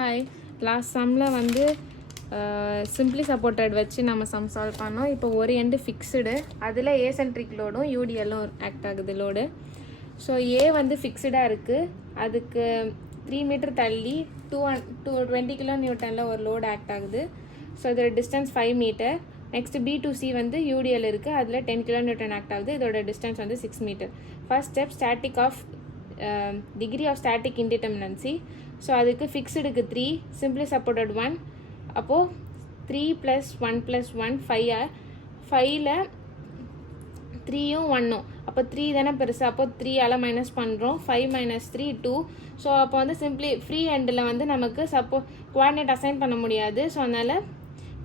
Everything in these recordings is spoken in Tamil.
ஹாய், லாஸ்ட் சம்மில் வந்து சிம்பிளி சப்போர்ட்டட் வச்சு நம்ம சம் சால்வ் பண்ணோம். இப்போ ஒரு எண்டு ஃபிக்ஸ்டு, அதில் ஏசென்ட்ரிக் லோடும் யூடிஎல்லும் ஆக்ட் ஆகுது லோடு. ஸோ ஏ வந்து ஃபிக்ஸ்டாக இருக்குது, அதுக்கு 3 மீட்டர் தள்ளி 20 கிலோ நியூட்டனில் ஒரு லோடு ஆக்ட் ஆகுது. ஸோ இதோட distance 5 metre. Next B to C வந்து யூடிஎல் இருக்குது, அதில் 10 கிலோ நியூட்டன் ஆக்ட் ஆகுது. இதோட டிஸ்டன்ஸ் வந்து 6 metre. First step static of degree of static indeterminacy. So அதுக்கு ஃபிக்ஸ்டுக்கு 3, சிம்பிளி சப்போர்ட்டட் 1. அப்போது 3 + 1 + 1 5. 5ல் 3யும் 1ம், அப்போ 3 தானே பெருசு, அப்போ 3ஆல் மைனஸ் பண்ணுறோம். 5 - 3 2. ஸோ அப்போ வந்து சிம்பிளி ஃப்ரீ ஹேண்டில் வந்து நமக்கு குவாடினேட் அசைன் பண்ண முடியாது. ஸோ அதனால்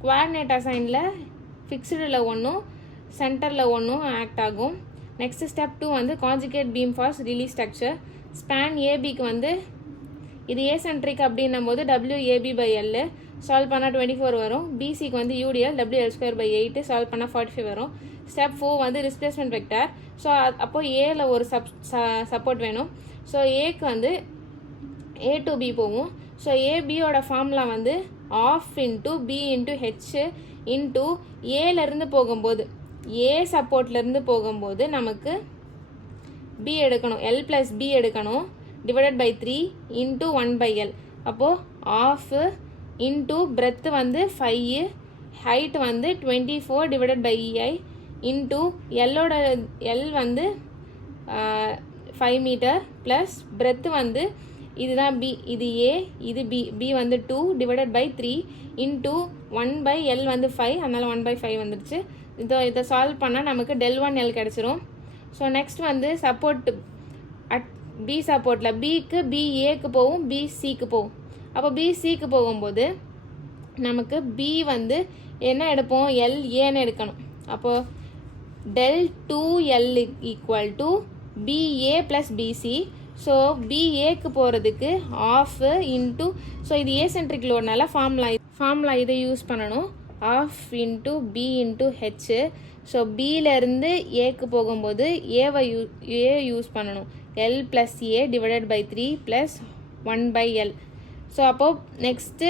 குவாடினேட் அசைனில் ஃபிக்ஸ்டில் 1ம் சென்டரில் 1ம் ஆக்ட் ஆகும். நெக்ஸ்ட் ஸ்டெப் 2 வந்து conjugate beam force release structure. Span ஏபிக்கு வந்து இது ஏசென்ட்ரிக் அப்படின்னும் போது WAB/L சால்வ் பண்ணால் 24 வரும். பிசிக்கு வந்து UDL WL²/8 சால்வ் பண்ணால் 45 வரும். ஸ்டெப் 4 வந்து டிஸ்பிளேஸ்மெண்ட் வெக்டார். ஸோ அப்போது ஏல ஒரு சப்போர்ட் வேணும். ஸோ ஏக்கு வந்து A to B போகும். ஸோ ஏபியோட ஃபார்முலா வந்து ½ × B × H இன்ட்டு ஏலேருந்து போகும்போது ஏ சப்போர்ட்லேருந்து போகும்போது நமக்கு B எடுக்கணும், L + B எடுக்கணும், டிவைடட் பை 3 இன்ட்டு 1/L. அப்போது ½ இன்ட்டு பிரெத்து வந்து 5, ஹைட் வந்து 24 டிவைடட் பை EI இன்ட்டு எல்லோட எல் வந்து 5 மீட்டர் ப்ளஸ் பிரெத்து வந்து இதுதான் B, இது A, இது B வந்து 2 டிவைடட் பை 3 இன்ட்டு 1/L வந்து 5, அதனால் 1/5 வந்துடுச்சு. இதை சால்வ் பண்ணால் நமக்கு del1L கிடச்சிரும். ஸோ நெக்ஸ்ட் வந்து சப்போர்ட் அட் பி சப்போர்ட்டில் பிக்கு BAக்கு போகும், BCக்கு போகும். அப்போ BCக்கு போகும்போது நமக்கு B வந்து என்ன எடுப்போம், LAன்னு எடுக்கணும். அப்போது del2L = BA + BC. ஸோ BAக்கு போகிறதுக்கு ½ இன்ட்டு, ஸோ இது ஏசென்ட்ரிக் லோடுனால ஃபார்முலா இதை யூஸ் பண்ணணும். ½ இன்ட்டு B × H. ஸோ பியிலேருந்து ஏக்கு போகும்போது ஏ யூஸ் பண்ணணும், L + A divided by 3 + 1/L. So அப்போது நெக்ஸ்ட்டு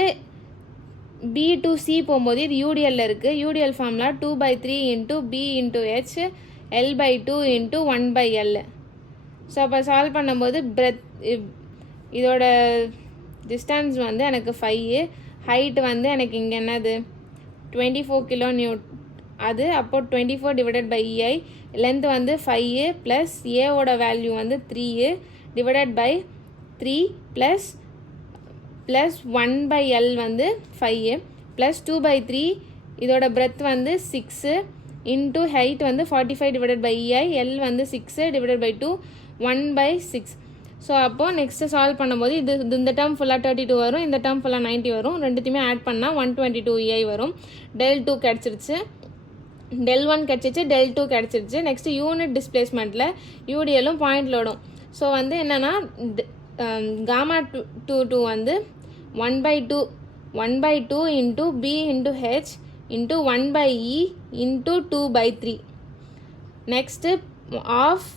B to C போகும்போது இது UDL இருக்குது. UDL formula 2/3 into B × H L/2 into 1/L. So அப்போ சால்வ் பண்ணும்போது இதோட டிஸ்டன்ஸ் வந்து எனக்கு 5, ஹைட் வந்து எனக்கு இங்கே என்னது 24 கிலோ நியூட், அது அப்போ 24 டிவைடட் பை EI, லென்த் வந்து 5 ப்ளஸ் ஏவோட வேல்யூ வந்து 3 டிவைடட் பை 3 ப்ளஸ் 1/L வந்து 5 ப்ளஸ் 2/3, இதோட பிரெத் வந்து 6 இன்ட்டு ஹைட் வந்து 45 டிவைடட் பை EI, L வந்து 6 டிவைடட் பை 2 1/6. ஸோ அப்போது நெக்ஸ்ட்டு சால்வ் பண்ணும்போது இந்த டேர்ம் ஃபுல்லாக 32 வரும், இந்த டேர்ம் ஃபுல்லாக 90 வரும். ரெண்டுத்தையுமே ஆட் பண்ணால் 122 EI வரும். del2 கிடச்சிருச்சு, del1 கிடச்சிச்சு, del2 கிடச்சிருச்சு. நெக்ஸ்ட்டு யூனிட் டிஸ்பிளேஸ்மெண்ட்டில் UDLம் பாயிண்ட் லோடும். ஸோ வந்து என்னென்னா Γ22 வந்து 1/2 into B × H into 1/E into 2/3. Next ½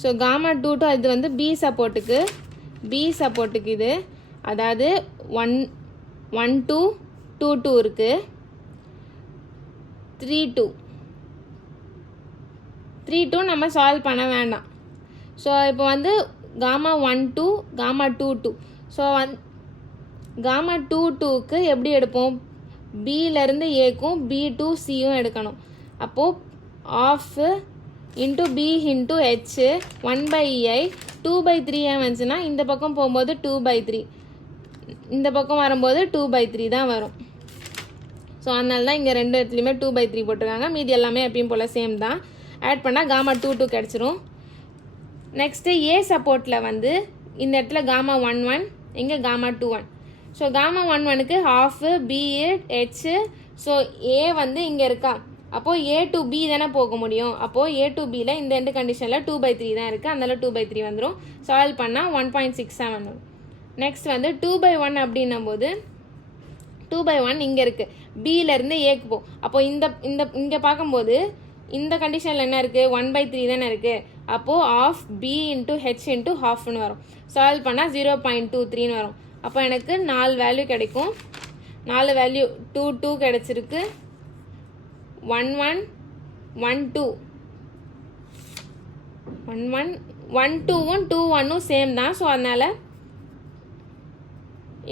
so Γ22 இது வந்து B சப்போர்ட்டுக்கு இது, அதாவது 1 2 2 2 இருக்குது, 3 2 3 2 நம்ம சால்வ் பண்ண வேண்டாம். ஸோ இப்போ வந்து Γ12 Γ22. ஸோ Γ22க்கு எப்படி எடுப்போம், பியிலேருந்து ஏக்கும் B to Cயும் எடுக்கணும். அப்போது ½ இன்ட்டு B × H 1/EI 2/3 ஏன் வந்துச்சுன்னா இந்த பக்கம் போகும்போது 2/3, இந்த பக்கம் வரும்போது 2/3 தான் வரும். ஸோ அதனால தான் இங்கே ரெண்டு இடத்துலையுமே 2/3 போட்டிருக்காங்க. மீதி எல்லாமே எப்பயும் போல் சேம் தான். ஆட் பண்ணால் Γ22 கிடச்சிரும். நெக்ஸ்ட்டு ஏ சப்போர்ட்டில் வந்து இந்த இடத்துல Γ11, இங்கே Γ21. ஸோ Γ11க்கு ½ B H. ஸோ ஏ வந்து இங்கே இருக்கா, அப்போது A to B தானே போக முடியும். அப்போது A to Bயில் இந்த ரெண்டு கண்டிஷனில் 2/3 தான் இருக்குது, அதனால 2/3 வந்துடும். சால்வ் பண்ணால் 1.67 வரும். நெக்ஸ்ட் வந்து 2/1 அப்படின்னும் போது 2/1 இங்கே இருக்குது, பியிலேருந்து ஏக்கு அப்போ இந்த இங்கே பார்க்கும்போது இந்த கண்டிஷனில் என்ன இருக்குது, 1/3 தானே இருக்குது. அப்போது half B into H into ஹாஃப்னு வரும். சால்வ் பண்ணால் 0.23 வரும். அப்போ எனக்கு 4 வேல்யூ கிடைக்கும். 4 வேல்யூ 2 2 கிடச்சிருக்கு, 1 1 1 2 1 1 1 2வும் 2 1ம் சேம் தான். ஸோ அதனால்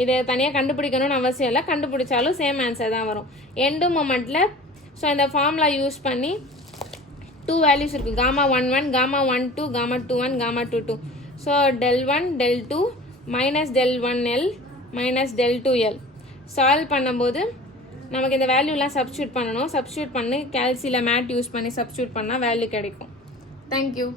இதை தனியாக கண்டுபிடிக்கணும்னு அவசியம் இல்லை, கண்டுபிடிச்சாலும் சேம் ஆன்சர் தான் வரும். எண்டு மொமெண்ட்டில் ஸோ இந்த ஃபார்முலா யூஸ் பண்ணி 2 வேல்யூஸ் இருக்குது, gamma 1 1 gamma 1 2 gamma 2 1 gamma 2 2. So del1 del2 minus del1L minus del2L solve பண்ணும்போது நமக்கு இந்த வேல்யூலாம் சப்ஸ்டியூட் பண்ணணும். சப்ஸ்டியூட் பண்ணி கேல்சியில் மேட் யூஸ் பண்ணி சப்ஸ்டியூட் பண்ணால் வேல்யூ கிடைக்கும். தேங்க்யூ.